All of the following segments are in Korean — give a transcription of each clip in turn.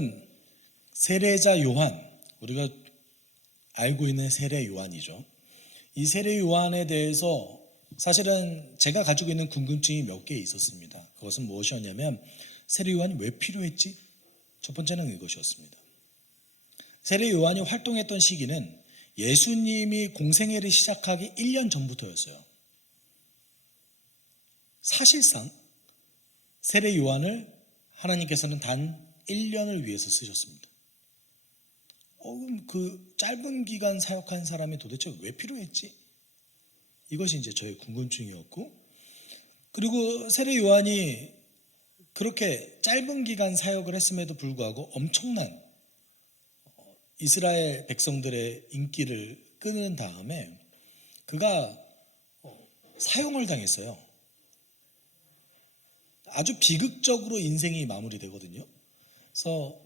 여러분, 세례자 요한, 우리가 알고 있는 세례 요한이죠. 이 세례 요한에 대해서 사실은 제가 가지고 있는 궁금증이 몇 개 있었습니다. 그것은 무엇이었냐면 세례 요한이 왜 필요했지? 첫 번째는 이것이었습니다. 세례 요한이 활동했던 시기는 예수님이 공생애를 시작하기 1년 전부터였어요. 사실상 세례 요한을 하나님께서는 단 1년을 위해서 쓰셨습니다. 그럼 그 짧은 기간 사역한 사람이 도대체 왜 필요했지? 이것이 이제 저의 궁금증이었고, 그리고 세례 요한이 그렇게 짧은 기간 사역을 했음에도 불구하고 엄청난 이스라엘 백성들의 인기를 끄는 다음에 그가 사형을 당했어요. 아주 비극적으로 인생이 마무리되거든요. 그래서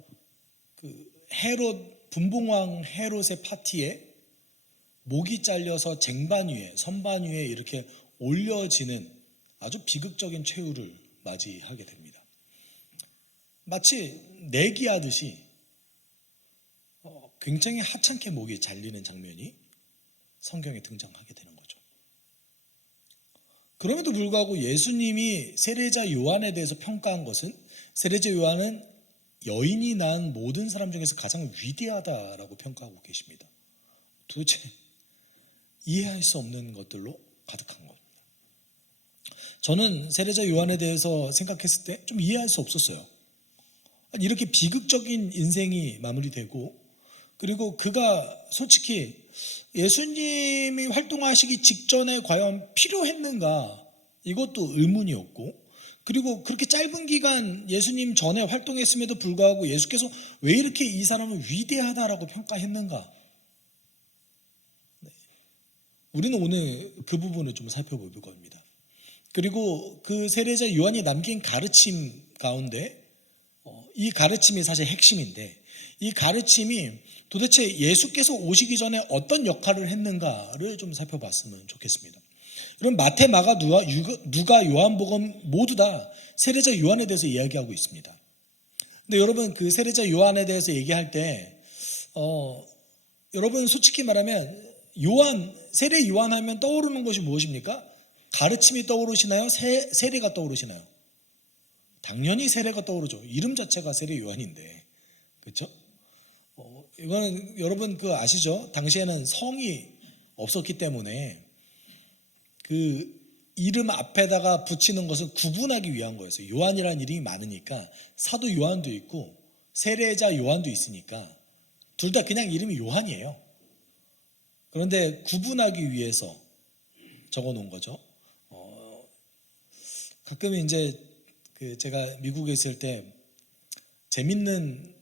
그 헤롯, 분봉왕 헤롯의 파티에 목이 잘려서 쟁반 위에, 선반 위에 이렇게 올려지는 아주 비극적인 최후를 맞이하게 됩니다. 마치 내기하듯이 굉장히 하찮게 목이 잘리는 장면이 성경에 등장하게 되는 거죠. 그럼에도 불구하고 예수님이 세례자 요한에 대해서 평가한 것은 세례자 요한은 여인이 낳은 모든 사람 중에서 가장 위대하다라고 평가하고 계십니다. 도대체 이해할 수 없는 것들로 가득한 겁니다. 저는 세례자 요한에 대해서 생각했을 때 좀 이해할 수 없었어요. 이렇게 비극적인 인생이 마무리되고, 그리고 그가 솔직히 예수님이 활동하시기 직전에 과연 필요했는가, 이것도 의문이었고, 그리고 그렇게 짧은 기간 예수님 전에 활동했음에도 불구하고 예수께서 왜 이렇게 이 사람을 위대하다라고 평가했는가. 우리는 오늘 그 부분을 좀 살펴볼 겁니다. 그리고 그 세례자 요한이 남긴 가르침 가운데 이 가르침이 사실 핵심인데, 이 가르침이 도대체 예수께서 오시기 전에 어떤 역할을 했는가를 좀 살펴봤으면 좋겠습니다. 여러분, 마태, 마가, 누가, 요한복음 모두 다 세례자 요한에 대해서 이야기하고 있습니다. 근데 여러분, 그 세례자 요한에 대해서 얘기할 때 여러분 솔직히 말하면 세례 요한 하면 떠오르는 것이 무엇입니까? 가르침이 떠오르시나요? 세례가 떠오르시나요? 당연히 세례가 떠오르죠. 이름 자체가 세례 요한인데, 그렇죠? 이거는 여러분 그 아시죠? 당시에는 성이 없었기 때문에 그 이름 앞에다가 붙이는 것을 구분하기 위한 거였어요. 요한이라는 이름이 많으니까 사도 요한도 있고 세례자 요한도 있으니까 둘 다 그냥 이름이 요한이에요. 그런데 구분하기 위해서 적어 놓은 거죠. 가끔 이제 제가 미국에 있을 때 재밌는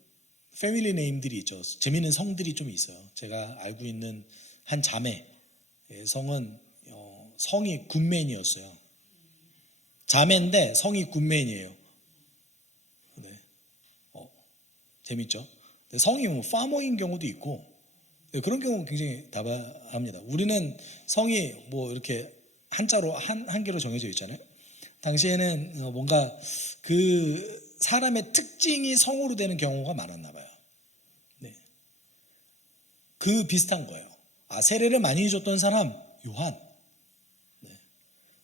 패밀리 네임들이 있죠. 재밌는 성들이 좀 있어요. 제가 알고 있는 한 자매의 성은 성이 굿맨이었어요. 자매인데 성이 굿맨이에요. 네. 재밌죠? 성이 뭐 파머인 경우도 있고, 네, 그런 경우 굉장히 다반합니다. 우리는 성이 뭐 이렇게 한자로 한 개로 정해져 있잖아요. 당시에는 뭔가 그 사람의 특징이 성으로 되는 경우가 많았나 봐요. 네. 그 비슷한 거예요. 세례를 많이 줬던 사람 요한. 네.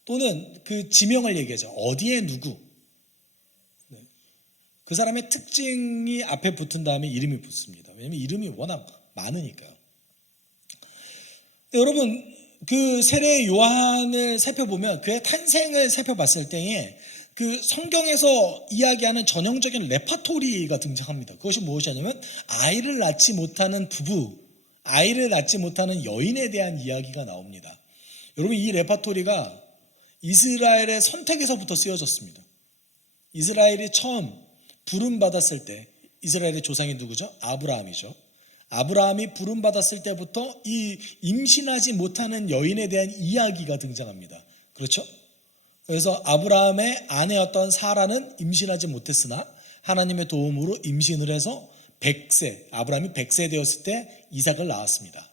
또는 그 지명을 얘기하죠. 어디에 누구. 네. 그 사람의 특징이 앞에 붙은 다음에 이름이 붙습니다. 왜냐하면 이름이 워낙 많으니까요. 여러분, 그 세례 요한을 살펴보면 그의 탄생을 살펴봤을 때에 그 성경에서 이야기하는 전형적인 레파토리가 등장합니다. 그것이 무엇이냐면 아이를 낳지 못하는 부부, 아이를 낳지 못하는 여인에 대한 이야기가 나옵니다. 여러분, 이 레파토리가 이스라엘의 선택에서부터 쓰여졌습니다. 이스라엘이 처음 부름받았을 때 이스라엘의 조상이 누구죠? 아브라함이죠. 아브라함이 부름받았을 때부터 이 임신하지 못하는 여인에 대한 이야기가 등장합니다. 그렇죠? 그래서 아브라함의 아내였던 사라는 임신하지 못했으나 하나님의 도움으로 임신을 해서 100세, 아브라함이 100세 되었을 때 이삭을 낳았습니다.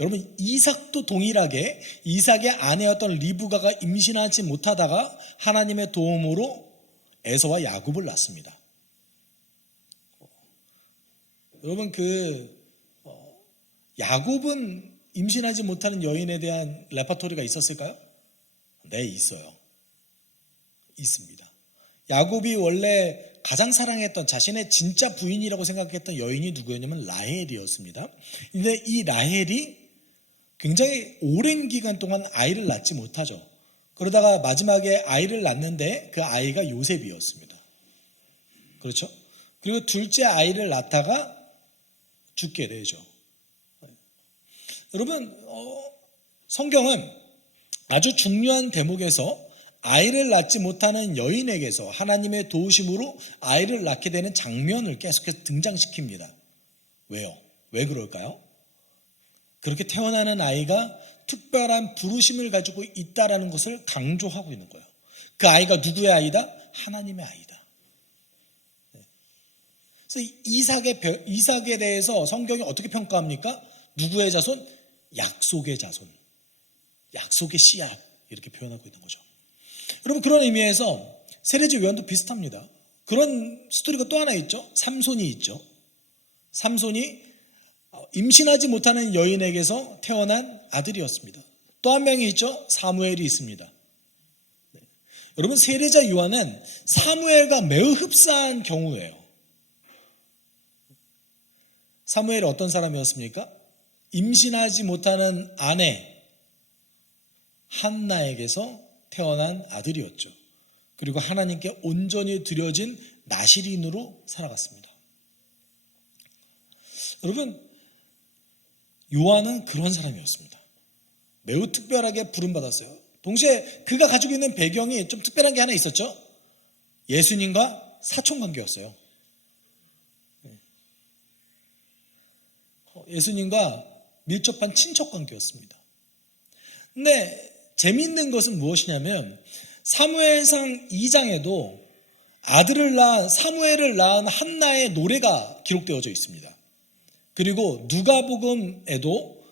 여러분, 이삭도 동일하게 이삭의 아내였던 리브가가 임신하지 못하다가 하나님의 도움으로 에서와 야곱을 낳습니다. 여러분 야곱은 임신하지 못하는 여인에 대한 레퍼토리가 있었을까요? 네, 있어요. 있습니다. 야곱이 원래 가장 사랑했던 자신의 진짜 부인이라고 생각했던 여인이 누구였냐면 라헬이었습니다. 근데 이 라헬이 굉장히 오랜 기간 동안 아이를 낳지 못하죠. 그러다가 마지막에 아이를 낳는데 그 아이가 요셉이었습니다. 그렇죠? 그리고 둘째 아이를 낳다가 죽게 되죠. 여러분, 성경은 아주 중요한 대목에서 아이를 낳지 못하는 여인에게서 하나님의 도우심으로 아이를 낳게 되는 장면을 계속해서 등장시킵니다. 왜요? 왜 그럴까요? 그렇게 태어나는 아이가 특별한 부르심을 가지고 있다라는 것을 강조하고 있는 거예요. 그 아이가 누구의 아이다? 하나님의 아이다. 그래서 이삭에 대해서 성경이 어떻게 평가합니까? 누구의 자손? 약속의 자손. 약속의 씨앗. 이렇게 표현하고 있는 거죠. 여러분, 그런 의미에서 세례자 요한도 비슷합니다. 그런 스토리가 또 하나 있죠. 삼손이 있죠. 삼손이 임신하지 못하는 여인에게서 태어난 아들이었습니다. 또 한 명이 있죠. 사무엘이 있습니다. 네. 여러분, 세례자 요한은 사무엘과 매우 흡사한 경우예요. 사무엘이 어떤 사람이었습니까? 임신하지 못하는 아내 한나에게서 태어난 아들이었죠. 그리고 하나님께 온전히 드려진 나실인으로 살아갔습니다. 여러분, 요한은 그런 사람이었습니다. 매우 특별하게 부름받았어요. 동시에 그가 가지고 있는 배경이 좀 특별한 게 하나 있었죠. 예수님과 사촌관계였어요. 예수님과 밀접한 친척관계였습니다. 근데 재미있는 것은 무엇이냐면 사무엘상 2장에도 아들을 낳은 사무엘을 낳은 한나의 노래가 기록되어져 있습니다. 그리고 누가복음에도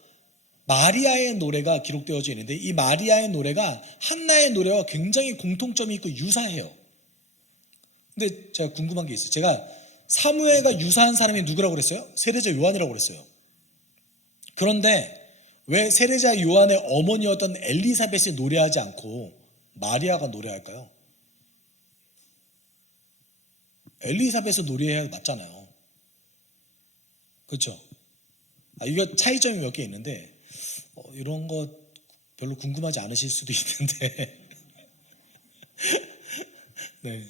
마리아의 노래가 기록되어져 있는데 이 마리아의 노래가 한나의 노래와 굉장히 공통점이 있고 유사해요. 근데 제가 궁금한 게 있어요. 제가 사무엘과 유사한 사람이 누구라고 그랬어요? 세례자 요한이라고 그랬어요. 그런데 왜 세례자 요한의 어머니였던 엘리사벳이 노래하지 않고 마리아가 노래할까요? 엘리사벳이 노래해야 맞잖아요. 그렇죠? 이거 차이점이 몇 개 있는데 이런 거 별로 궁금하지 않으실 수도 있는데 네.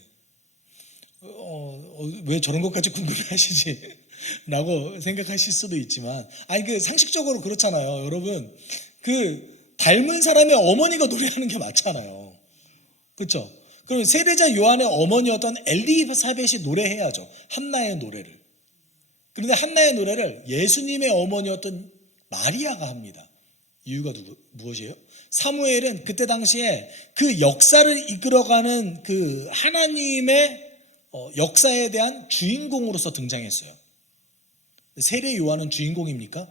왜 저런 것까지 궁금해하시지? 라고 생각하실 수도 있지만 상식적으로 그렇잖아요. 여러분, 닮은 사람의 어머니가 노래하는 게 맞잖아요. 그렇죠? 그럼 세례자 요한의 어머니였던 엘리사벳이 노래해야죠. 한나의 노래를. 그런데 한나의 노래를 예수님의 어머니였던 마리아가 합니다. 이유가 무엇이에요? 사무엘은 그때 당시에 그 역사를 이끌어가는 그 하나님의 역사에 대한 주인공으로서 등장했어요. 세례 요한은 주인공입니까?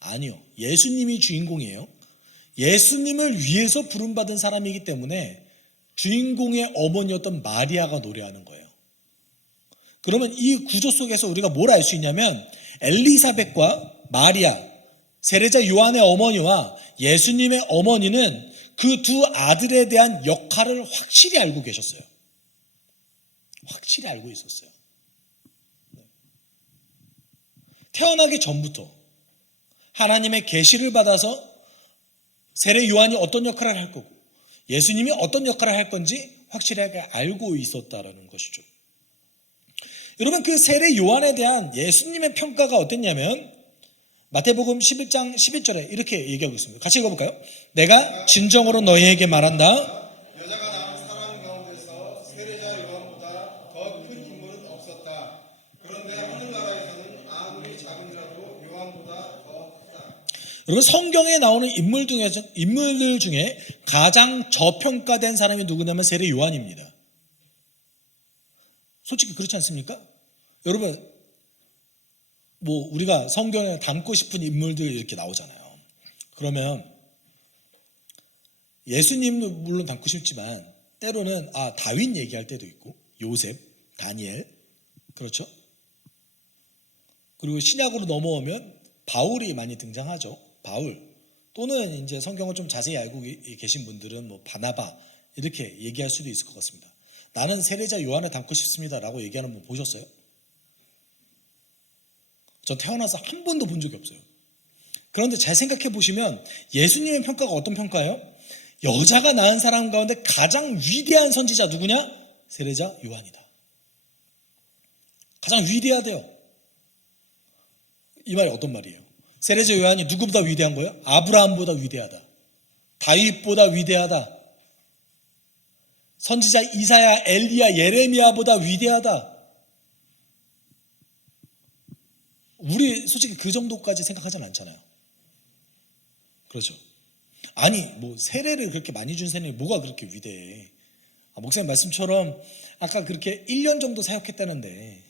아니요. 예수님이 주인공이에요. 예수님을 위해서 부름받은 사람이기 때문에 주인공의 어머니였던 마리아가 노래하는 거예요. 그러면 이 구조 속에서 우리가 뭘 알 수 있냐면 엘리사벳과 마리아, 세례자 요한의 어머니와 예수님의 어머니는 그 두 아들에 대한 역할을 확실히 알고 계셨어요. 확실히 알고 있었어요. 태어나기 전부터 하나님의 계시를 받아서 세례 요한이 어떤 역할을 할 거고 예수님이 어떤 역할을 할 건지 확실하게 알고 있었다라는 것이죠. 여러분, 그 세례 요한에 대한 예수님의 평가가 어땠냐면 마태복음 11장 11절에 이렇게 얘기하고 있습니다. 같이 읽어볼까요? 내가 진정으로 너희에게 말한다. 여자가 낳은 사람 가운데서 세례자 요한보다 더 큰 인물은 없었다. 그런데 하늘나라에서는 아무리 작은이라도 요한보다 더 크다. 여러분, 성경에 나오는 인물들 중에 가장 저평가된 사람이 누구냐면 세례 요한입니다. 솔직히 그렇지 않습니까? 여러분, 우리가 성경에 닮고 싶은 인물들 이렇게 나오잖아요. 그러면 예수님도 물론 닮고 싶지만 때로는 다윗 얘기할 때도 있고 요셉, 다니엘, 그렇죠? 그리고 신약으로 넘어오면 바울이 많이 등장하죠. 바울 또는 이제 성경을 좀 자세히 알고 계신 분들은 뭐 바나바 이렇게 얘기할 수도 있을 것 같습니다. 나는 세례자 요한을 닮고 싶습니다라고 얘기하는 분 보셨어요? 전 태어나서 한 번도 본 적이 없어요. 그런데 잘 생각해 보시면 예수님의 평가가 어떤 평가예요? 여자가 낳은 사람 가운데 가장 위대한 선지자 누구냐? 세례자 요한이다. 가장 위대하대요. 이 말이 어떤 말이에요? 세례자 요한이 누구보다 위대한 거예요? 아브라함보다 위대하다. 다윗보다 위대하다. 선지자 이사야, 엘리야, 예레미야보다 위대하다. 우리 솔직히 그 정도까지 생각하진 않잖아요. 그렇죠. 아니 뭐 세례를 그렇게 많이 준 세례는 뭐가 그렇게 위대해. 목사님 말씀처럼 아까 그렇게 1년 정도 사역했다는데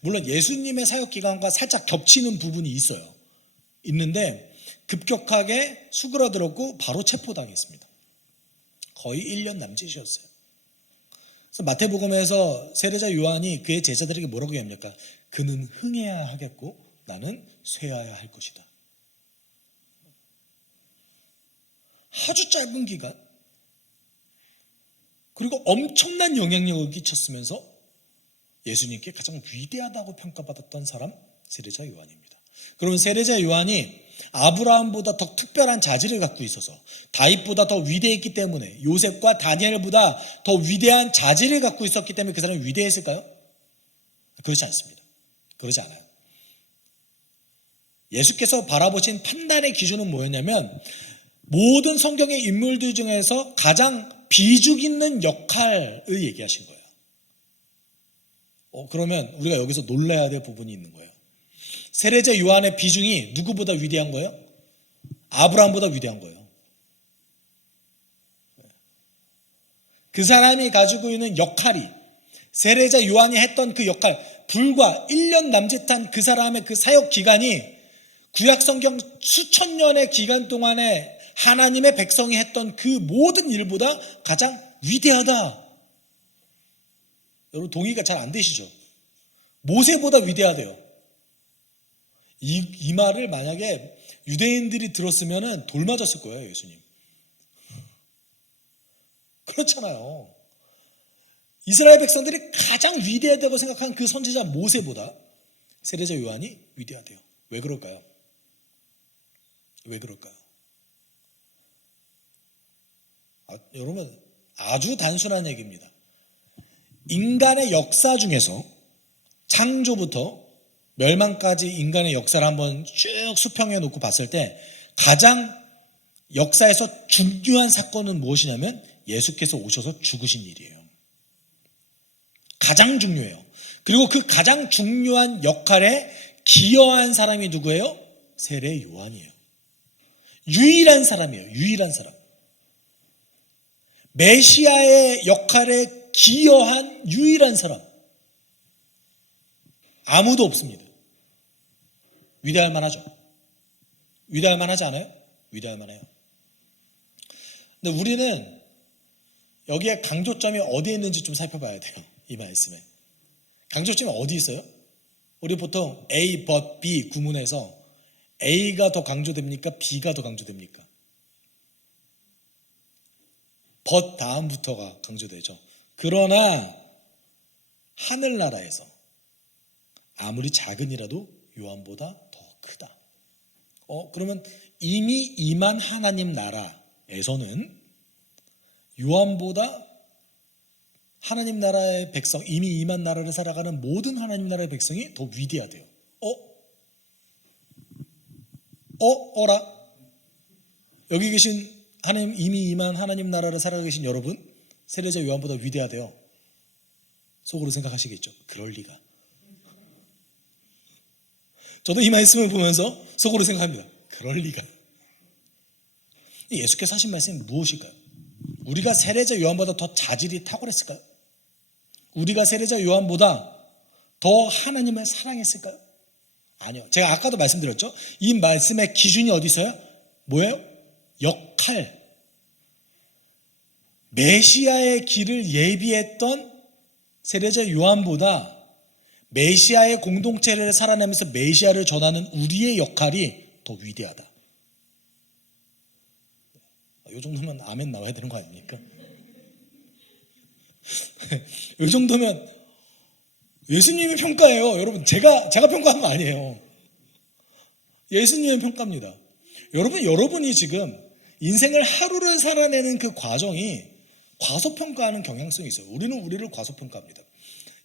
물론 예수님의 사역 기간과 살짝 겹치는 부분이 있는데 급격하게 수그러들었고 바로 체포당했습니다. 거의 1년 남짓이었어요. 그래서 마태복음에서 세례자 요한이 그의 제자들에게 뭐라고 합니까? 그는 흥해야 하겠고 나는 쇠하야 할 것이다. 아주 짧은 기간 그리고 엄청난 영향력을 끼쳤으면서 예수님께 가장 위대하다고 평가받았던 사람 세례자 요한입니다. 그러면 세례자 요한이 아브라함보다 더 특별한 자질을 갖고 있어서 다윗보다 더 위대했기 때문에 요셉과 다니엘보다 더 위대한 자질을 갖고 있었기 때문에 그 사람이 위대했을까요? 그렇지 않습니다. 그러지 않아요. 예수께서 바라보신 판단의 기준은 뭐였냐면 모든 성경의 인물들 중에서 가장 비중 있는 역할을 얘기하신 거예요. 그러면 우리가 여기서 놀라야 될 부분이 있는 거예요. 세례자 요한의 비중이 누구보다 위대한 거예요? 아브라함보다 위대한 거예요. 그 사람이 가지고 있는 역할이 세례자 요한이 했던 그 역할 불과 1년 남짓한 그 사람의 그 사역 기간이 구약 성경 수천 년의 기간 동안에 하나님의 백성이 했던 그 모든 일보다 가장 위대하다. 여러분 동의가 잘 안 되시죠? 모세보다 위대하대요. 이 말을 만약에 유대인들이 들었으면 돌 맞았을 거예요, 예수님. 그렇잖아요. 이스라엘 백성들이 가장 위대하다고 생각한 그 선지자 모세보다 세례자 요한이 위대하대요. 왜 그럴까요? 왜 그럴까요? 여러분 아주 단순한 얘기입니다. 인간의 역사 중에서 창조부터 멸망까지 인간의 역사를 한번 쭉 수평해 놓고 봤을 때 가장 역사에서 중요한 사건은 무엇이냐면 예수께서 오셔서 죽으신 일이에요. 가장 중요해요. 그리고 그 가장 중요한 역할에 기여한 사람이 누구예요? 세례 요한이에요. 유일한 사람이에요. 유일한 사람. 메시아의 역할에 기여한 유일한 사람. 아무도 없습니다. 위대할 만하죠. 위대할 만하지 않아요? 위대할 만해요. 근데 우리는 여기에 강조점이 어디에 있는지 좀 살펴봐야 돼요. 이 말씀에. 강조점이 어디 있어요? 우리 보통 A, but B 구문에서 A가 더 강조됩니까? B가 더 강조됩니까? but 다음부터가 강조되죠. 그러나 하늘나라에서 아무리 작은이라도 요한보다 더 크다. 그러면 이미 임한 하나님 나라에서는 요한보다 하나님 나라의 백성, 이미 임한 나라를 살아가는 모든 하나님 나라의 백성이 더 위대하대요. 어라? 여기 계신 하나님, 이미 임한 하나님 나라를 살아가고 계신 여러분, 세례자 요한보다 위대하대요. 속으로 생각하시겠죠? 그럴 리가. 저도 이 말씀을 보면서 속으로 생각합니다. 그럴 리가. 예수께서 하신 말씀이 무엇일까요? 우리가 세례자 요한보다 더 자질이 탁월했을까요? 우리가 세례자 요한보다 더 하나님을 사랑했을까요? 아니요. 제가 아까도 말씀드렸죠. 이 말씀의 기준이 어디 있어요? 뭐예요? 역할. 메시아의 길을 예비했던 세례자 요한보다 메시아의 공동체를 살아내면서 메시아를 전하는 우리의 역할이 더 위대하다. 이 정도면 아멘 나와야 되는 거 아닙니까? 이 정도면 예수님의 평가예요. 여러분, 제가 평가한 거 아니에요. 예수님의 평가입니다. 여러분이 지금 인생을 하루를 살아내는 그 과정이 과소평가하는 경향성이 있어요. 우리는 우리를 과소평가합니다.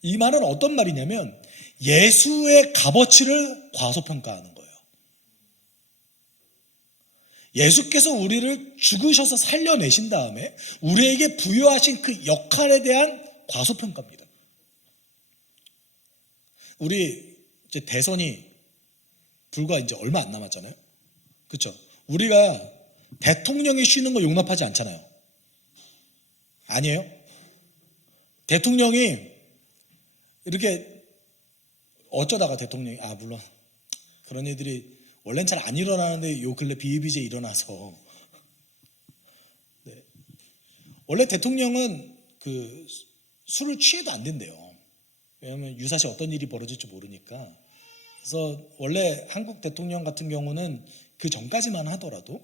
이 말은 어떤 말이냐면 예수의 값어치를 과소평가하는 거예요. 예수께서 우리를 죽으셔서 살려내신 다음에 우리에게 부여하신 그 역할에 대한 과소평가입니다. 우리 이제 대선이 불과 이제 얼마 안 남았잖아요. 그렇죠? 우리가 대통령이 쉬는 거 용납하지 않잖아요. 아니에요? 대통령이 이렇게 어쩌다가 대통령이 물론 그런 일들이 원래는 잘 안 일어나는데 요 근래 비일비재 일어나서 네. 원래 대통령은 그 술을 취해도 안 된대요. 왜냐하면 유사시 어떤 일이 벌어질지 모르니까. 그래서 원래 한국 대통령 같은 경우는 그 전까지만 하더라도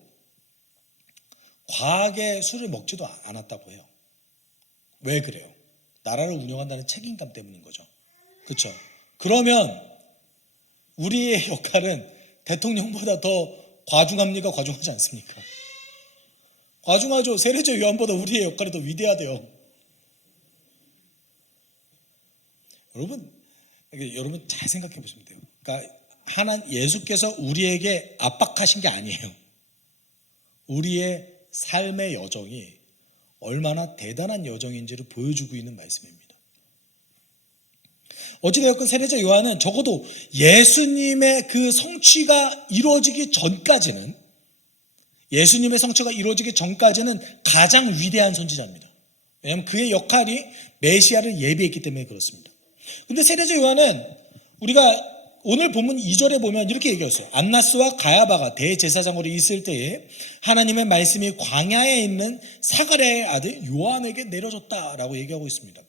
과하게 술을 먹지도 않았다고 해요. 왜 그래요? 나라를 운영한다는 책임감 때문인 거죠. 그렇죠? 그러면 우리의 역할은 대통령보다 더 과중합니까? 과중하지 않습니까? 과중하죠. 세례자 요한보다 우리의 역할이 더 위대하대요. 여러분 잘 생각해 보시면 돼요. 그러니까 예수께서 우리에게 압박하신 게 아니에요. 우리의 삶의 여정이 얼마나 대단한 여정인지를 보여주고 있는 말씀입니다. 어찌되었건 세례자 요한은 적어도 예수님의 그 성취가 이루어지기 전까지는 가장 위대한 선지자입니다. 왜냐하면 그의 역할이 메시아를 예비했기 때문에 그렇습니다. 근데 세례자 요한은 우리가 오늘 본문 2절에 보면 이렇게 얘기했어요. 안나스와 가야바가 대제사장으로 있을 때에 하나님의 말씀이 광야에 있는 사가랴의 아들 요한에게 내려졌다라고 얘기하고 있습니다.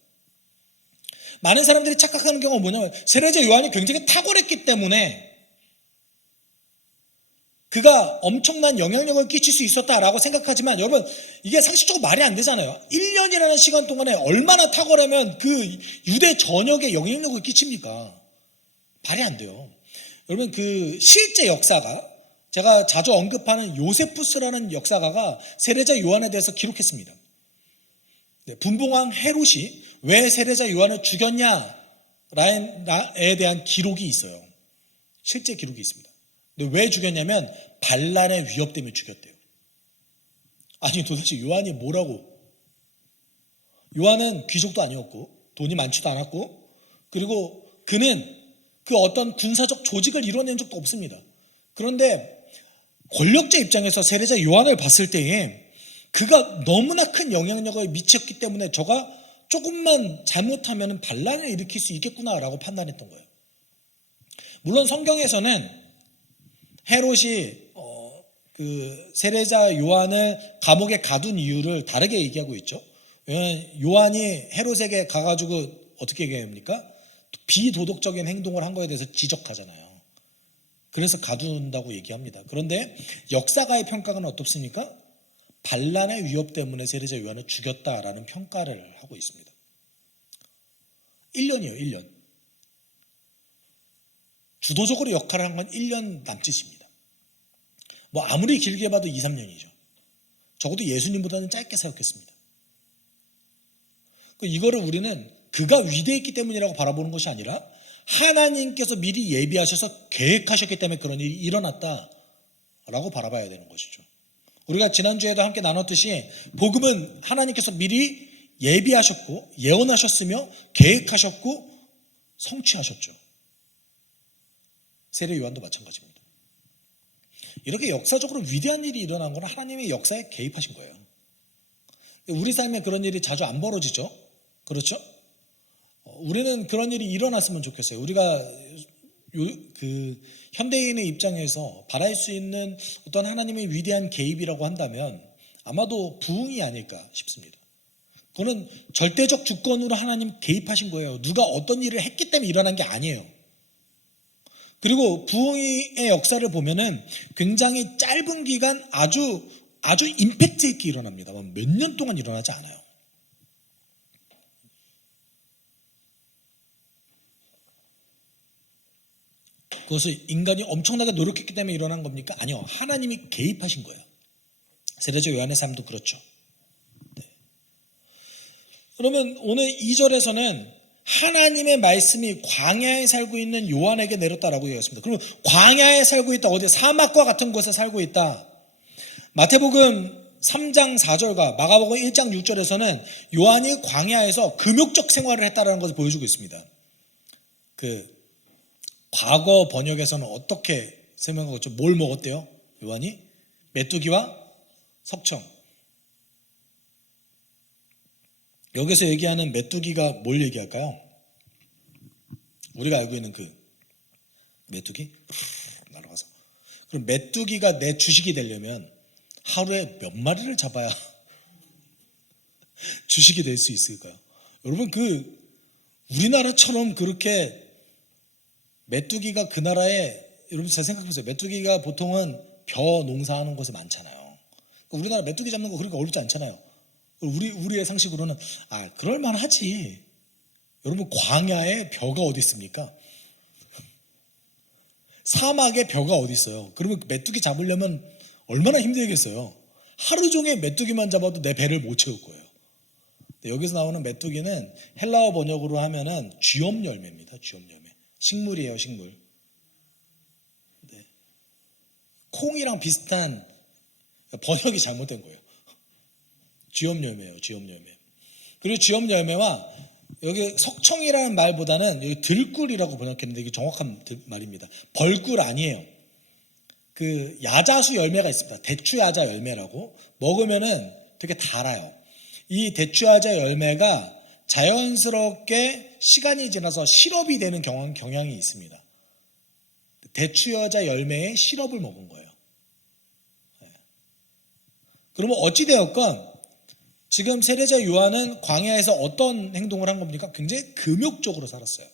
많은 사람들이 착각하는 경우가 뭐냐면 세례자 요한이 굉장히 탁월했기 때문에 그가 엄청난 영향력을 끼칠 수 있었다라고 생각하지만 여러분 이게 상식적으로 말이 안 되잖아요. 1년이라는 시간 동안에 얼마나 탁월하면 그 유대 전역에 영향력을 끼칩니까? 말이 안 돼요. 여러분 그 실제 역사가 제가 자주 언급하는 요세푸스라는 역사가가 세례자 요한에 대해서 기록했습니다. 분봉왕 헤롯이 왜 세례자 요한을 죽였냐에 대한 기록이 있어요. 실제 기록이 있습니다. 근데 왜 죽였냐면 반란의 위협 때문에 죽였대요. 아니 도대체 요한이 뭐라고? 요한은 귀족도 아니었고 돈이 많지도 않았고 그리고 그는 그 어떤 군사적 조직을 이뤄낸 적도 없습니다. 그런데 권력자 입장에서 세례자 요한을 봤을 때에 그가 너무나 큰 영향력을 미쳤기 때문에 저가 조금만 잘못하면 반란을 일으킬 수 있겠구나라고 판단했던 거예요. 물론 성경에서는 헤롯이 그 세례자 요한을 감옥에 가둔 이유를 다르게 얘기하고 있죠. 요한이 헤롯에게 가가지고 어떻게 얘기합니까? 비도덕적인 행동을 한 거에 대해서 지적하잖아요. 그래서 가둔다고 얘기합니다. 그런데 역사가의 평가는 어떻습니까? 반란의 위협 때문에 세례자 요한을 죽였다라는 평가를 하고 있습니다. 1년이에요. 1년. 주도적으로 역할을 한 건 1년 남짓입니다. 뭐 아무리 길게 봐도 2, 3년이죠. 적어도 예수님보다는 짧게 사역했습니다. 이거를 우리는 그가 위대했기 때문이라고 바라보는 것이 아니라 하나님께서 미리 예비하셔서 계획하셨기 때문에 그런 일이 일어났다라고 바라봐야 되는 것이죠. 우리가 지난주에도 함께 나눴듯이 복음은 하나님께서 미리 예비하셨고 예언하셨으며 계획하셨고 성취하셨죠. 세례 요한도 마찬가지입니다. 이렇게 역사적으로 위대한 일이 일어난 건 하나님의 역사에 개입하신 거예요. 우리 삶에 그런 일이 자주 안 벌어지죠. 그렇죠? 우리는 그런 일이 일어났으면 좋겠어요. 우리가 그 현대인의 입장에서 바랄 수 있는 어떤 하나님의 위대한 개입이라고 한다면 아마도 부흥이 아닐까 싶습니다. 그거는 절대적 주권으로 하나님 개입하신 거예요. 누가 어떤 일을 했기 때문에 일어난 게 아니에요. 그리고 부흥의 역사를 보면은 굉장히 짧은 기간 아주 임팩트 있게 일어납니다. 몇 년 동안 일어나지 않아요. 그것을 인간이 엄청나게 노력했기 때문에 일어난 겁니까? 아니요. 하나님이 개입하신 거예요. 세례자 요한의 삶도 그렇죠. 네. 그러면 오늘 2절에서는 하나님의 말씀이 광야에 살고 있는 요한에게 내렸다라고 얘기했습니다. 그러면 광야에 살고 있다. 어디 사막과 같은 곳에 살고 있다. 마태복음 3장 4절과 마가복음 1장 6절에서는 요한이 광야에서 금욕적 생활을 했다는 것을 보여주고 있습니다. 과거 번역에서는 어떻게 설명하고 있죠? 뭘 먹었대요? 요한이? 메뚜기와 석청. 여기서 얘기하는 메뚜기가 뭘 얘기할까요? 우리가 알고 있는 그 메뚜기? 날아가서. 그럼 메뚜기가 내 주식이 되려면 하루에 몇 마리를 잡아야 주식이 될 수 있을까요? 여러분 우리나라처럼 그렇게 메뚜기가 그 나라에 여러분 잘 생각해보세요. 메뚜기가 보통은 벼 농사하는 곳에 많잖아요. 우리나라 메뚜기 잡는 거 그렇게 어렵지 않잖아요. 우리의 상식으로는 그럴 만하지. 여러분 광야에 벼가 어디 있습니까? 사막에 벼가 어디 있어요? 그러면 메뚜기 잡으려면 얼마나 힘들겠어요. 하루 종일 메뚜기만 잡아도 내 배를 못 채울 거예요. 여기서 나오는 메뚜기는 헬라어 번역으로 하면은 쥐엄 열매입니다. 쥐엄 열매. 식물이에요, 식물. 네. 콩이랑 비슷한 번역이 잘못된 거예요. 쥐엄 열매예요, 쥐엄 열매. 그리고 쥐엄 열매와 여기 석청이라는 말보다는 여기 들꿀이라고 번역했는데 이게 정확한 말입니다. 벌꿀 아니에요. 야자수 열매가 있습니다. 대추야자 열매라고. 먹으면은 되게 달아요. 이 대추야자 열매가 자연스럽게 시간이 지나서 시럽이 되는 경향이 있습니다. 대추여자 열매의 시럽을 먹은 거예요. 그러면 어찌되었건 지금 세례자 요한은 광야에서 어떤 행동을 한 겁니까? 굉장히 금욕적으로 살았어요.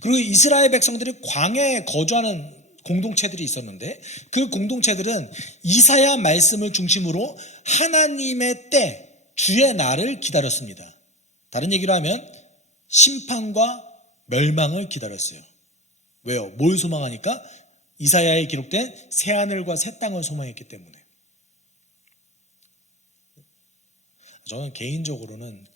그리고 이스라엘 백성들이 광야에 거주하는 공동체들이 있었는데 그 공동체들은 이사야 말씀을 중심으로 하나님의 때, 주의 날을 기다렸습니다. 다른 얘기로 하면 심판과 멸망을 기다렸어요. 왜요? 뭘 소망하니까? 이사야에 기록된 새하늘과 새 땅을 소망했기 때문에. 저는 개인적으로는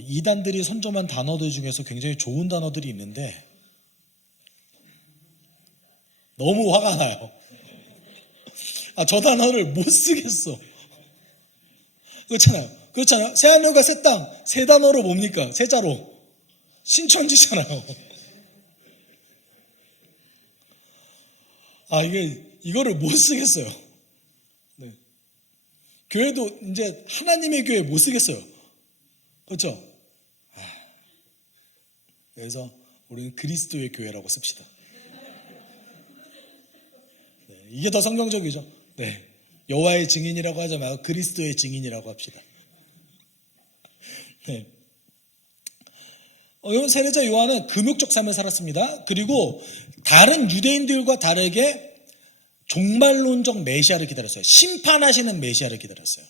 이단들이 선점한 단어들 중에서 굉장히 좋은 단어들이 있는데 너무 화가 나요. 저 단어를 못 쓰겠어. 그렇잖아요. 새하늘과 새 땅, 새 단어로 뭡니까? 세 자로. 신천지잖아요. 이거를 못 쓰겠어요. 네. 교회도 이제 하나님의 교회 못 쓰겠어요. 그렇죠? 그래서 우리는 그리스도의 교회라고 씁시다. 네. 이게 더 성경적이죠. 네. 여호와의 증인이라고 하지 말고 그리스도의 증인이라고 합시다. 네. 세례자 요한은 금욕적 삶을 살았습니다. 그리고 다른 유대인들과 다르게 종말론적 메시아를 기다렸어요. 심판하시는 메시아를 기다렸어요.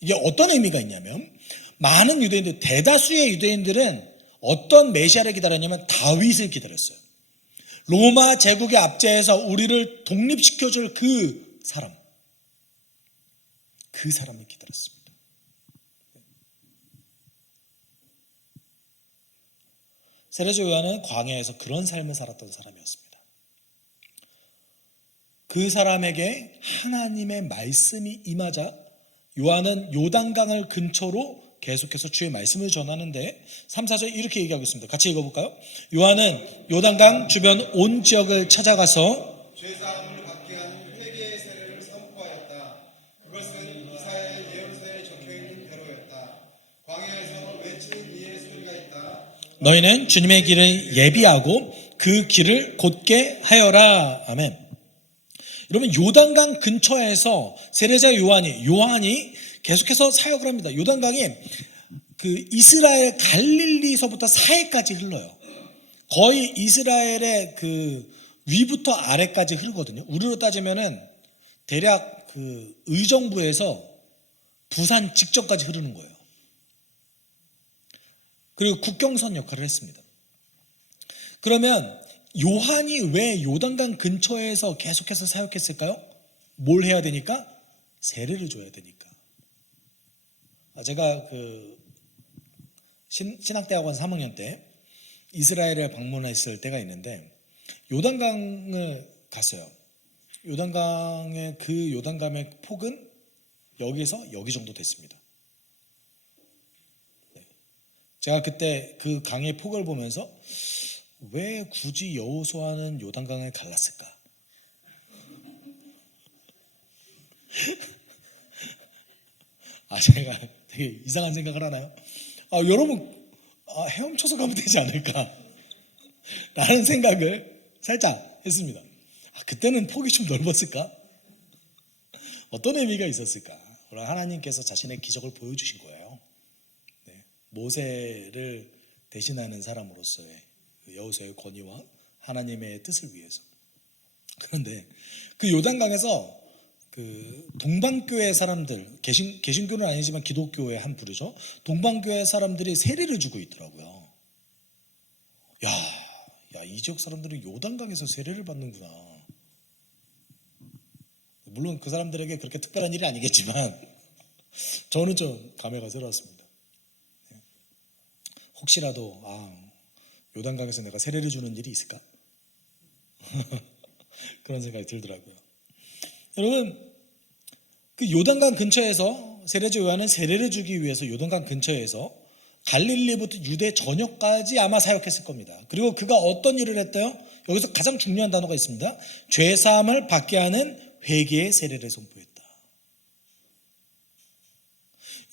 이게 어떤 의미가 있냐면 많은 유대인들, 대다수의 유대인들은 어떤 메시아를 기다렸냐면 다윗을 기다렸어요. 로마 제국의 압제에서 우리를 독립시켜줄 그 사람을 기다렸습니다. 세례자 요한은 광야에서 그런 삶을 살았던 사람이었습니다. 그 사람에게 하나님의 말씀이 임하자 요한은 요단강을 근처로 계속해서 주의 말씀을 전하는데 3, 4절 이렇게 얘기하고 있습니다. 같이 읽어볼까요? 요한은 요단강 주변 온 지역을 찾아가서 죄사함을 받게 하는 회개의 세례를 선포하였다. 그것은 이사야의 예언서에 적혀있는 대로였다. 광야에서 외치는 이의 소리가 있다. 너희는 주님의 길을 예비하고 그 길을 곧게 하여라. 아멘. 여러분 요단강 근처에서 세례자 요한이 계속해서 사역을 합니다. 요단강이 그 이스라엘 갈릴리서부터 사해까지 흘러요. 거의 이스라엘의 그 위부터 아래까지 흐르거든요. 우리로 따지면은 대략 그 의정부에서 부산 직전까지 흐르는 거예요. 그리고 국경선 역할을 했습니다. 그러면 요한이 왜 요단강 근처에서 계속해서 사역했을까요? 뭘 해야 되니까? 세례를 줘야 되니까. 제가 그 신학대학원 3학년 때 이스라엘을 방문했을 때가 있는데 요단강을 갔어요. 요단강의 그 요단강의 폭은 여기서 여기 정도 됐습니다. 제가 그때 그 강의 폭을 보면서 왜 굳이 여호수아는 요단강을 갈랐을까? 제가 되게 이상한 생각을 하나요? 여러분 헤엄쳐서 가면 되지 않을까? 라는 생각을 살짝 했습니다. 그때는 폭이 좀 넓었을까? 어떤 의미가 있었을까? 하나님께서 자신의 기적을 보여주신 거예요. 모세를 대신하는 사람으로서의 여호수아의 권위와 하나님의 뜻을 위해서. 그런데 그 요단강에서 그 동방교회 사람들, 개신교는 아니지만 기독교의 한 부류죠. 동방교회 사람들이 세례를 주고 있더라고요. 야, 이 지역 사람들은 요단강에서 세례를 받는구나. 물론 그 사람들에게 그렇게 특별한 일이 아니겠지만 저는 좀 감회가 새로웠습니다. 혹시라도 요단강에서 내가 세례를 주는 일이 있을까? 그런 생각이 들더라고요. 여러분, 그 요단강 근처에서 세례자 요한은 세례를 주기 위해서 요단강 근처에서 갈릴리부터 유대 전역까지 아마 사역했을 겁니다. 그리고 그가 어떤 일을 했대요? 여기서 가장 중요한 단어가 있습니다. 죄사함을 받게 하는 회개의 세례를 선포했다.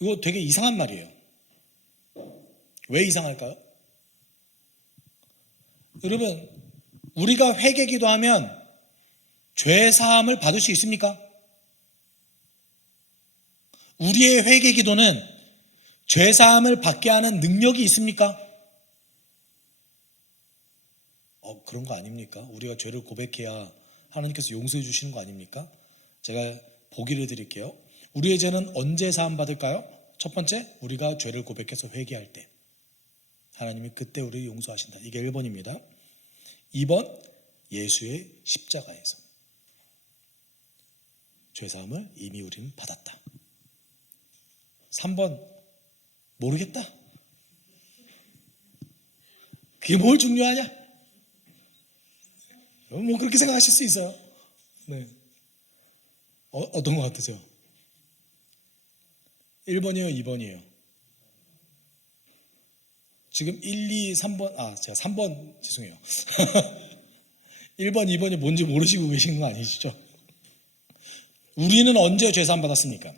이거 되게 이상한 말이에요. 왜 이상할까요? 여러분, 우리가 회개기도 하면 죄사함을 받을 수 있습니까? 우리의 회개기도는 죄사함을 받게 하는 능력이 있습니까? 그런 거 아닙니까? 우리가 죄를 고백해야 하나님께서 용서해 주시는 거 아닙니까? 제가 보기를 드릴게요. 우리의 죄는 언제 사함 받을까요? 첫 번째, 우리가 죄를 고백해서 회개할 때. 하나님이 그때 우리를 용서하신다. 이게 1번입니다. 2번, 예수의 십자가에서. 죄사함을 이미 우리는 받았다. 3번, 모르겠다. 그게 뭘 중요하냐? 뭐 그렇게 생각하실 수 있어요. 네. 어떤 것 같으세요? 1번이에요, 2번이에요? 지금 1, 2, 3번, 제가 3번, 죄송해요. 1번, 2번이 뭔지 모르시고 계신 거 아니시죠? 우리는 언제 죄사함 받았습니까?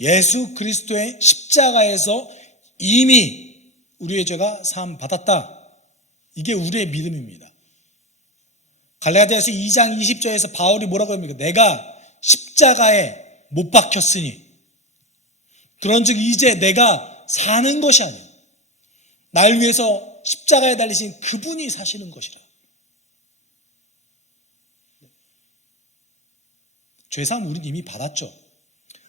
예수 그리스도의 십자가에서 이미 우리의 죄가 사함 받았다. 이게 우리의 믿음입니다. 갈라디아서 2장 20절에서 바울이 뭐라고 합니까? 내가 십자가에 못 박혔으니 그런즉 이제 내가 사는 것이 아니라 날 위해서 십자가에 달리신 그분이 사시는 것이라. 죄사함 우리는 이미 받았죠.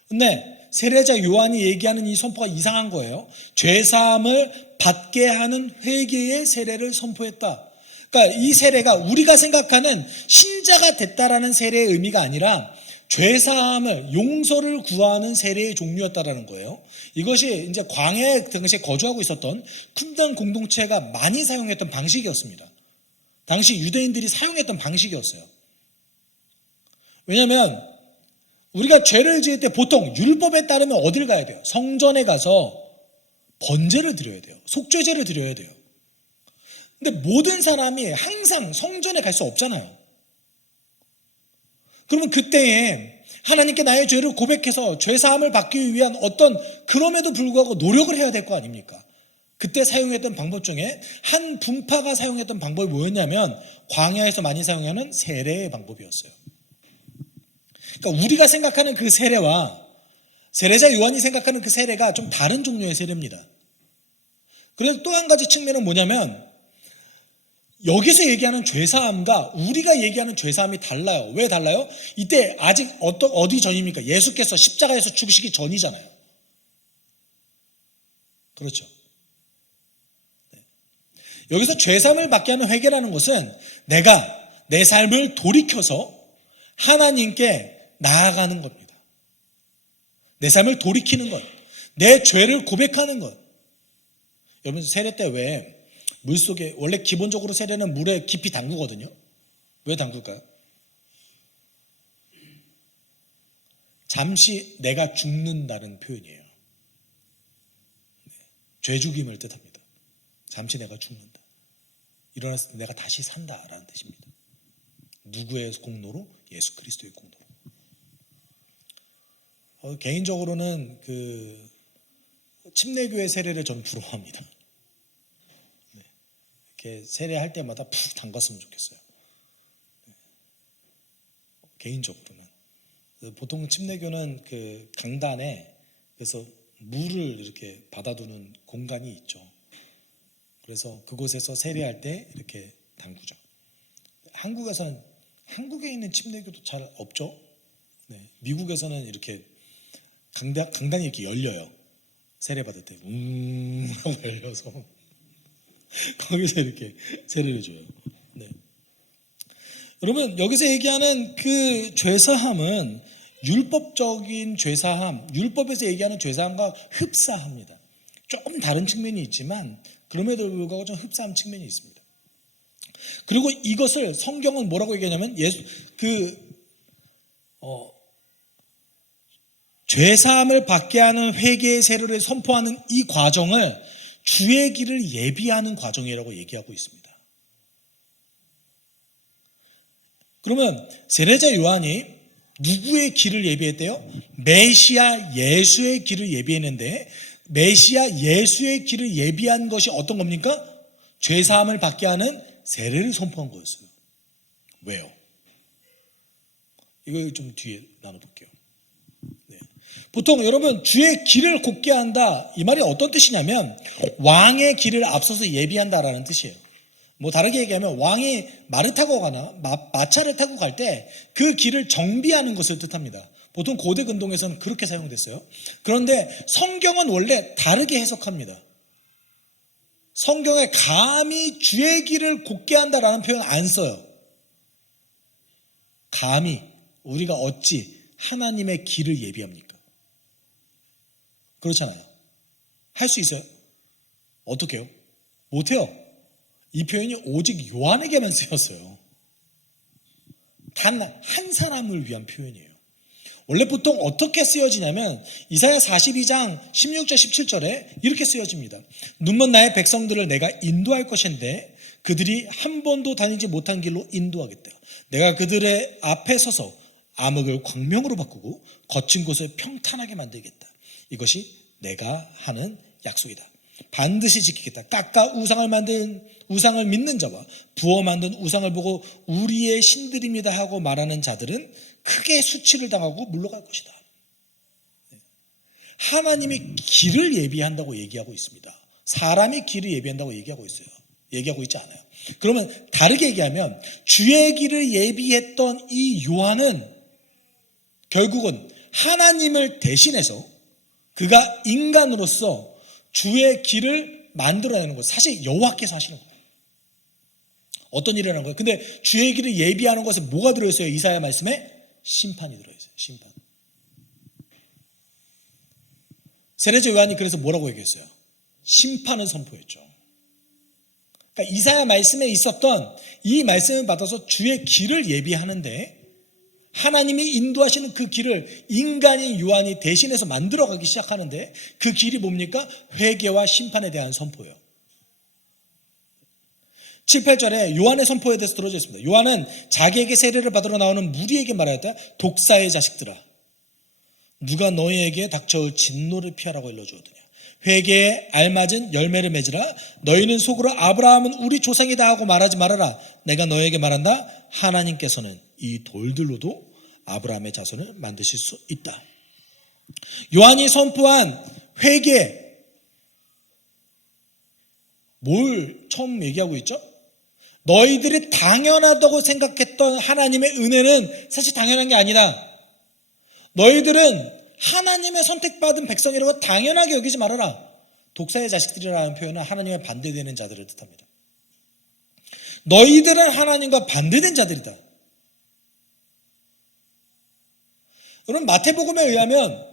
근데 세례자 요한이 얘기하는 이 선포가 이상한 거예요. 죄사함을 받게 하는 회개의 세례를 선포했다. 그러니까 이 세례가 우리가 생각하는 신자가 됐다라는 세례의 의미가 아니라 죄사함을, 용서를 구하는 세례의 종류였다라는 거예요. 이것이 이제 광야에 당시에 거주하고 있었던 큰 공동체가 많이 사용했던 방식이었습니다. 당시 유대인들이 사용했던 방식이었어요. 왜냐하면 우리가 죄를 지을 때 보통 율법에 따르면 어딜 가야 돼요? 성전에 가서 번제를 드려야 돼요. 속죄제를 드려야 돼요. 근데 모든 사람이 항상 성전에 갈 수 없잖아요. 그러면 그때에 하나님께 나의 죄를 고백해서 죄사함을 받기 위한 어떤, 그럼에도 불구하고 노력을 해야 될 거 아닙니까? 그때 사용했던 방법 중에 한 분파가 사용했던 방법이 뭐였냐면 광야에서 많이 사용하는 세례의 방법이었어요. 그러니까 우리가 생각하는 그 세례와 세례자 요한이 생각하는 그 세례가 좀 다른 종류의 세례입니다. 그래서 또 한 가지 측면은 뭐냐면 여기서 얘기하는 죄사함과 우리가 얘기하는 죄사함이 달라요. 왜 달라요? 이때 아직 어디 전입니까? 예수께서 십자가에서 죽으시기 전이잖아요. 그렇죠. 네. 여기서 죄사함을 받게 하는 회개라는 것은 내가 내 삶을 돌이켜서 하나님께 나아가는 겁니다. 내 삶을 돌이키는 것, 내 죄를 고백하는 것. 여러분 세례 때 왜 물속에 원래 기본적으로 세례는 물에 깊이 담그거든요. 왜 담글까요? 잠시 내가 죽는다는 표현이에요. 네. 죄 죽임을 뜻합니다. 잠시 내가 죽는다. 일어났을 때 내가 다시 산다라는 뜻입니다. 누구의 공로로? 예수 그리스도의 공로로. 개인적으로는 그 침례교회 세례를 전 부러워합니다. 네. 이렇게 세례할 때마다 푹 담갔으면 좋겠어요. 네. 개인적으로는 보통 침례교는 그 강단에 그래서 물을 이렇게 받아두는 공간이 있죠. 그래서 그곳에서 세례할 때 이렇게 담그죠. 한국에 있는 침례교도 잘 없죠. 네. 미국에서는 이렇게 강단이 이렇게 열려요. 세례 받을 때 하고 열려서 거기서 이렇게 세례를 줘요. 네. 여러분 여기서 얘기하는 그 죄사함은 율법적인 죄사함, 율법에서 얘기하는 죄사함과 흡사합니다. 조금 다른 측면이 있지만 그럼에도 불구하고 좀 흡사한 측면이 있습니다. 그리고 이것을 성경은 뭐라고 얘기하냐면 죄사함을 받게 하는 회개의 세례를 선포하는 이 과정을 주의 길을 예비하는 과정이라고 얘기하고 있습니다. 그러면 세례자 요한이 누구의 길을 예비했대요? 메시아 예수의 길을 예비했는데 메시아 예수의 길을 예비한 것이 어떤 겁니까? 죄사함을 받게 하는 세례를 선포한 거였어요. 왜요? 이거 좀 뒤에 나눠볼게요. 네. 보통 여러분 주의 길을 곱게 한다 이 말이 어떤 뜻이냐면 왕의 길을 앞서서 예비한다라는 뜻이에요. 뭐 다르게 얘기하면 왕이 말을 타고 가나 마차를 타고 갈 때 그 길을 정비하는 것을 뜻합니다. 보통 고대 근동에서는 그렇게 사용됐어요. 그런데 성경은 원래 다르게 해석합니다. 성경에 감히 주의 길을 곱게 한다라는 표현 안 써요. 감히 우리가 어찌 하나님의 길을 예비합니까? 그렇잖아요. 할 수 있어요? 어떻게 해요? 못해요. 이 표현이 오직 요한에게만 쓰였어요. 단 한 사람을 위한 표현이에요. 원래 보통 어떻게 쓰여지냐면 이사야 42장 16절 17절에 이렇게 쓰여집니다. 눈먼 나의 백성들을 내가 인도할 것인데 그들이 한 번도 다니지 못한 길로 인도하겠다. 내가 그들의 앞에 서서 암흑을 광명으로 바꾸고 거친 곳을 평탄하게 만들겠다. 이것이 내가 하는 약속이다. 반드시 지키겠다. 깎아 우상을 믿는 자와 부어 만든 우상을 보고 우리의 신들입니다 하고 말하는 자들은 크게 수치를 당하고 물러갈 것이다. 하나님이 길을 예비한다고 얘기하고 있습니다. 사람이 길을 예비한다고 얘기하고 있어요. 얘기하고 있지 않아요. 그러면 다르게 얘기하면 주의 길을 예비했던 이 요한은 결국은 하나님을 대신해서 그가 인간으로서 주의 길을 만들어내는 거예요. 사실 여호와께서 하시는 거예요. 어떤 일을 하는 거예요? 근데 주의 길을 예비하는 것에 뭐가 들어있어요? 이사야 말씀에 심판이 들어있어요. 심판. 세례자 요한이 그래서 뭐라고 얘기했어요? 심판을 선포했죠. 그러니까 이사야 말씀에 있었던 이 말씀을 받아서 주의 길을 예비하는데 하나님이 인도하시는 그 길을 인간인 요한이 대신해서 만들어가기 시작하는데 그 길이 뭡니까? 회개와 심판에 대한 선포예요. 7, 8절에 요한의 선포에 대해서 들어져 있습니다. 요한은 자기에게 세례를 받으러 나오는 무리에게 말하였다. 독사의 자식들아, 누가 너희에게 닥쳐올 진노를 피하라고 일러주었더냐. 회개에 알맞은 열매를 맺으라. 너희는 속으로 아브라함은 우리 조상이다 하고 말하지 말아라. 내가 너희에게 말한다. 하나님께서는 이 돌들로도 아브라함의 자손을 만드실 수 있다. 요한이 선포한 회개, 뭘 처음 얘기하고 있죠? 너희들이 당연하다고 생각했던 하나님의 은혜는 사실 당연한 게 아니다. 너희들은 하나님의 선택받은 백성이라고 당연하게 여기지 말아라. 독사의 자식들이라는 표현은 하나님의 반대되는 자들을 뜻합니다. 너희들은 하나님과 반대된 자들이다. 여러분, 마태복음에 의하면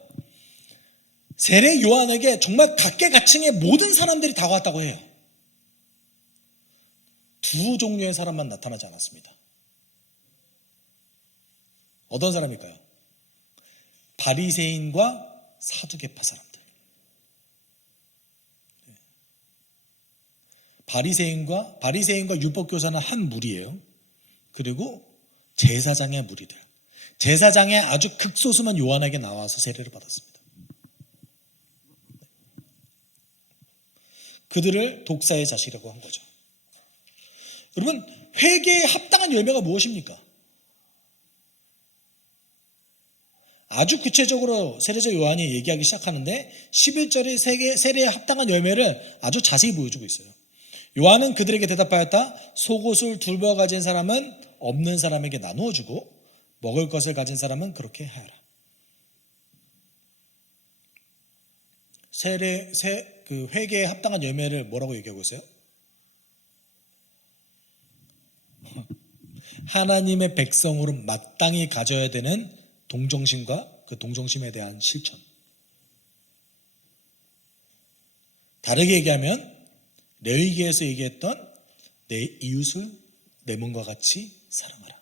세례 요한에게 정말 각계각층의 모든 사람들이 다 왔다고 해요. 두 종류의 사람만 나타나지 않았습니다. 어떤 사람일까요? 바리새인과 사두개파 사람들. 바리새인과 율법교사는 한 무리예요. 그리고 제사장의 무리들. 제사장의 아주 극소수만 요한에게 나와서 세례를 받았습니다. 그들을 독사의 자식이라고 한 거죠. 여러분, 회개에 합당한 열매가 무엇입니까? 아주 구체적으로 세례자 요한이 얘기하기 시작하는데 11절의 세례에 합당한 열매를 아주 자세히 보여주고 있어요. 요한은 그들에게 대답하였다. 속옷을 둘러 가진 사람은 없는 사람에게 나누어 주고 먹을 것을 가진 사람은 그렇게 하여라. 회개에 합당한 열매를 뭐라고 얘기하고 있어요? 하나님의 백성으로 마땅히 가져야 되는 동정심과 그 동정심에 대한 실천. 다르게 얘기하면 레위기에서 얘기했던 내 이웃을 내 몸과 같이 사랑하라.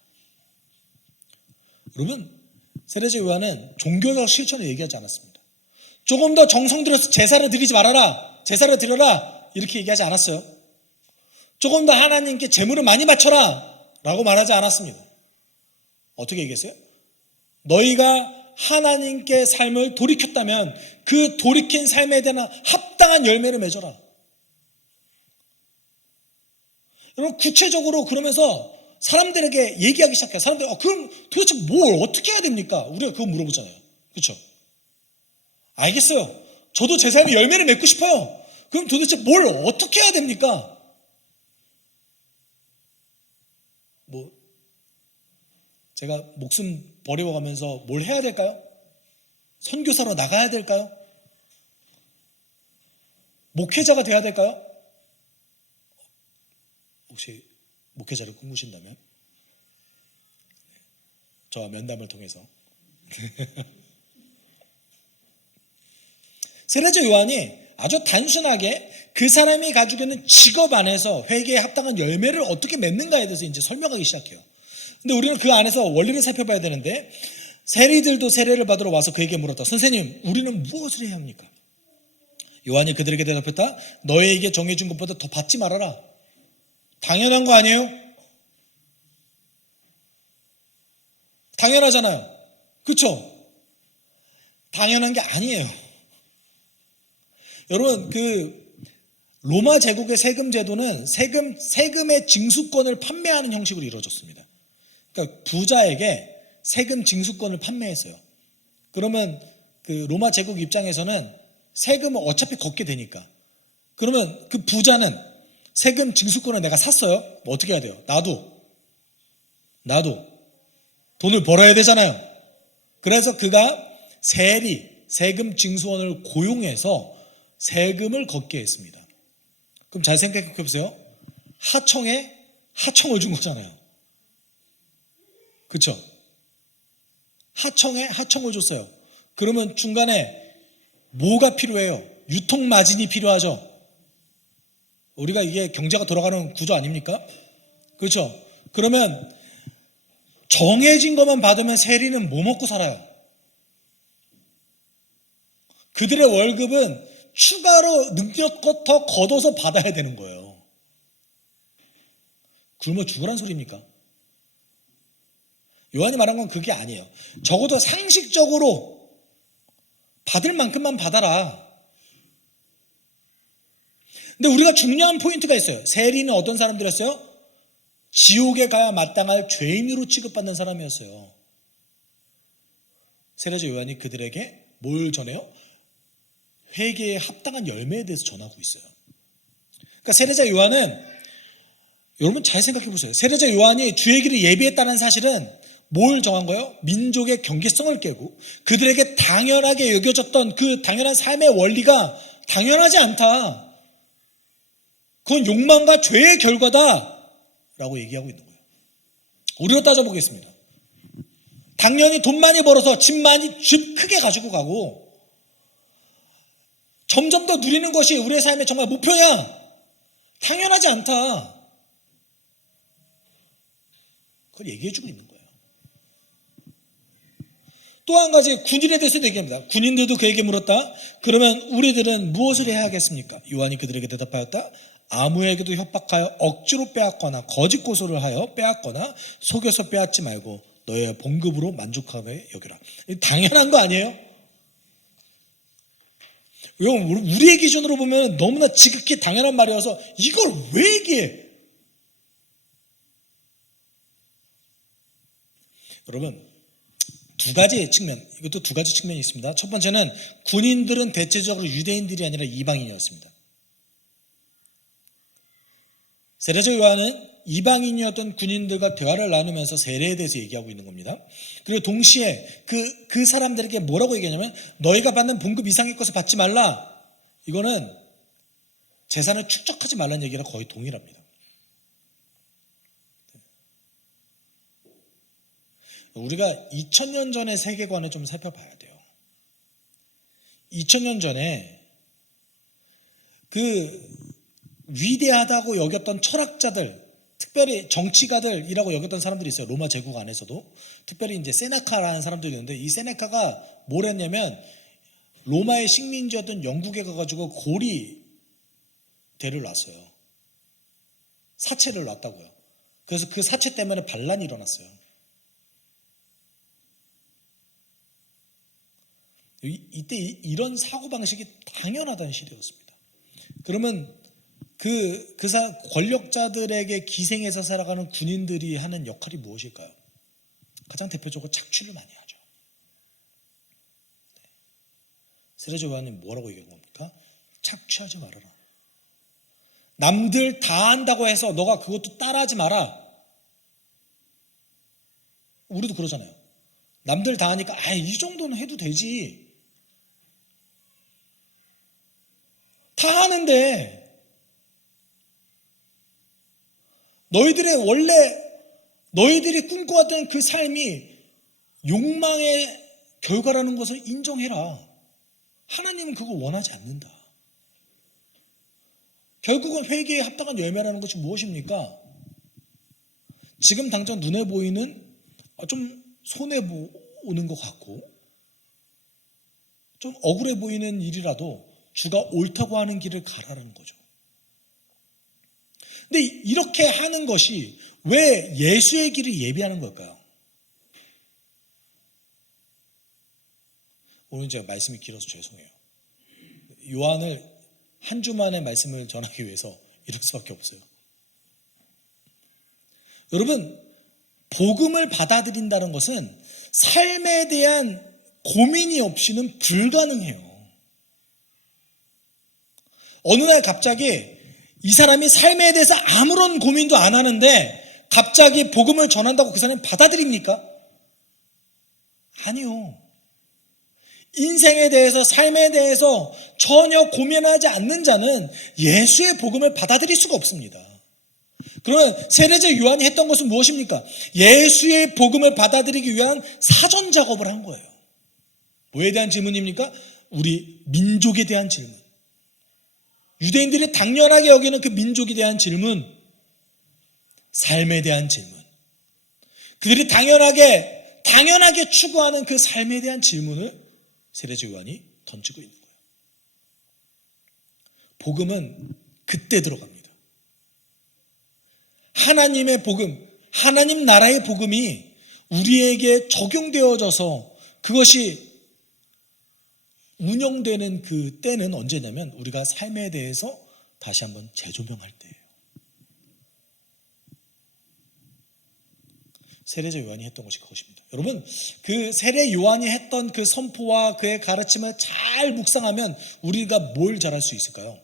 여러분, 세례자 요한은 종교적 실천을 얘기하지 않았습니다. 조금 더 정성 들여서 제사를 드리지 말아라, 제사를 드려라 이렇게 얘기하지 않았어요. 조금 더 하나님께 제물을 많이 바쳐라 라고 말하지 않았습니다. 어떻게 얘기했어요? 너희가 하나님께 삶을 돌이켰다면 그 돌이킨 삶에 대한 합당한 열매를 맺어라. 여러분, 구체적으로 그러면서 사람들에게 얘기하기 시작해요. 사람들이 그럼 도대체 뭘 어떻게 해야 됩니까? 우리가 그거 물어보잖아요. 그렇죠? 알겠어요. 저도 제 삶에 열매를 맺고 싶어요. 그럼 도대체 뭘 어떻게 해야 됩니까? 제가 목숨 버려가면서 뭘 해야 될까요? 선교사로 나가야 될까요? 목회자가 돼야 될까요? 혹시 목회자를 꿈꾸신다면 저와 면담을 통해서 세례자 요한이 아주 단순하게 그 사람이 가지고 있는 직업 안에서 회개에 합당한 열매를 어떻게 맺는가에 대해서 이제 설명하기 시작해요. 근데 우리는 그 안에서 원리를 살펴봐야 되는데, 세리들도 세례를 받으러 와서 그에게 물었다. 선생님, 우리는 무엇을 해야 합니까? 요한이 그들에게 대답했다. 너희에게 정해준 것보다 더 받지 말아라. 당연한 거 아니에요? 당연하잖아요. 그렇죠? 당연한 게 아니에요. 여러분, 로마 제국의 세금 제도는 세금의 징수권을 판매하는 형식으로 이루어졌습니다. 그러니까 부자에게 세금 징수권을 판매했어요. 그러면 그 로마 제국 입장에서는 세금을 어차피 걷게 되니까, 그러면 그 부자는 세금 징수권을 내가 샀어요. 뭐 어떻게 해야 돼요? 나도 돈을 벌어야 되잖아요. 그래서 그가 세금 징수원을 고용해서 세금을 걷게 했습니다. 그럼 잘 생각해 보세요. 하청에 하청을 준 거잖아요. 그렇죠? 하청에 하청을 줬어요. 그러면 중간에 뭐가 필요해요? 유통마진이 필요하죠. 우리가 이게 경제가 돌아가는 구조 아닙니까? 그렇죠? 그러면 정해진 것만 받으면 세리는 뭐 먹고 살아요? 그들의 월급은 추가로 능력껏 더 걷어서 받아야 되는 거예요. 굶어 죽으란 소리입니까? 요한이 말한 건 그게 아니에요. 적어도 상식적으로 받을 만큼만 받아라. 근데 우리가 중요한 포인트가 있어요. 세리는 어떤 사람들이었어요? 지옥에 가야 마땅할 죄인으로 취급받는 사람이었어요. 세례자 요한이 그들에게 뭘 전해요? 회개에 합당한 열매에 대해서 전하고 있어요. 그러니까 세례자 요한은, 여러분 잘 생각해 보세요. 세례자 요한이 주의 길을 예비했다는 사실은 뭘 정한 거예요? 민족의 경계성을 깨고 그들에게 당연하게 여겨졌던 그 당연한 삶의 원리가 당연하지 않다. 그건 욕망과 죄의 결과다 라고 얘기하고 있는 거예요. 우리로 따져보겠습니다. 당연히 돈 많이 벌어서 집 크게 가지고 가고 점점 더 누리는 것이 우리의 삶의 정말 목표냐? 당연하지 않다. 그걸 얘기해주고 있는 거예요. 또 한 가지 군인에 대해서도 얘기합니다. 군인들도 그에게 물었다. 그러면 우리들은 무엇을 해야 하겠습니까? 요한이 그들에게 대답하였다. 아무에게도 협박하여 억지로 빼앗거나 거짓 고소를 하여 빼앗거나 속여서 빼앗지 말고 너의 봉급으로 만족하게 여기라. 당연한 거 아니에요? 우리의 기준으로 보면 너무나 지극히 당연한 말이어서 이걸 왜 얘기해? 여러분, 이것도 두 가지 측면이 있습니다. 첫 번째는 군인들은 대체적으로 유대인들이 아니라 이방인이었습니다. 세례자 요한은 이방인이었던 군인들과 대화를 나누면서 세례에 대해서 얘기하고 있는 겁니다. 그리고 동시에 그 사람들에게 뭐라고 얘기하냐면 너희가 받는 봉급 이상의 것을 받지 말라. 이거는 재산을 축적하지 말라는 얘기랑 거의 동일합니다. 우리가 2000년 전의 세계관을 좀 살펴봐야 돼요. 2000년 전에 그 위대하다고 여겼던 철학자들, 특별히 정치가들이라고 여겼던 사람들이 있어요. 로마 제국 안에서도. 특별히 이제 세네카라는 사람들이 있는데 이 세네카가 뭘 했냐면 로마의 식민지였던 영국에 가가지고 고리대를 놨어요. 사체를 놨다고요. 그래서 그 사체 때문에 반란이 일어났어요. 이때 이런 사고방식이 당연하다는 시대였습니다. 그러면 권력자들에게 기생해서 살아가는 군인들이 하는 역할이 무엇일까요? 가장 대표적으로 착취를 많이 하죠. 세례자 요한님 뭐라고 얘기한 겁니까? 착취하지 말아라. 남들 다 한다고 해서 너가 그것도 따라하지 마라. 우리도 그러잖아요. 남들 다 하니까 이 정도는 해도 되지. 다 하는데 너희들이 꿈꿔왔던 그 삶이 욕망의 결과라는 것을 인정해라. 하나님은 그거 원하지 않는다. 결국은 회개에 합당한 열매라는 것이 무엇입니까? 지금 당장 눈에 보이는 좀 손해보는 것 같고 좀 억울해 보이는 일이라도 주가 옳다고 하는 길을 가라는 거죠. 근데 이렇게 하는 것이 왜 예수의 길을 예비하는 걸까요? 오늘 제가 말씀이 길어서 죄송해요. 요한을 한 주만에 말씀을 전하기 위해서 이럴 수밖에 없어요. 여러분, 복음을 받아들인다는 것은 삶에 대한 고민이 없이는 불가능해요. 어느 날 갑자기 이 사람이 삶에 대해서 아무런 고민도 안 하는데 갑자기 복음을 전한다고 그 사람이 받아들입니까? 아니요. 인생에 대해서 삶에 대해서 전혀 고민하지 않는 자는 예수의 복음을 받아들일 수가 없습니다. 그러면 세례자 요한이 했던 것은 무엇입니까? 예수의 복음을 받아들이기 위한 사전 작업을 한 거예요. 뭐에 대한 질문입니까? 우리 민족에 대한 질문. 유대인들이 당연하게 여기는 그 민족에 대한 질문, 삶에 대한 질문, 그들이 당연하게 추구하는 그 삶에 대한 질문을 세례자 요한이 던지고 있는 거예요. 복음은 그때 들어갑니다. 하나님의 복음, 하나님 나라의 복음이 우리에게 적용되어져서 그것이 운영되는 그 때는 언제냐면 우리가 삶에 대해서 다시 한번 재조명할 때예요. 세례자 요한이 했던 것이 그것입니다. 여러분, 그 세례 요한이 했던 그 선포와 그의 가르침을 잘 묵상하면 우리가 뭘 잘할 수 있을까요?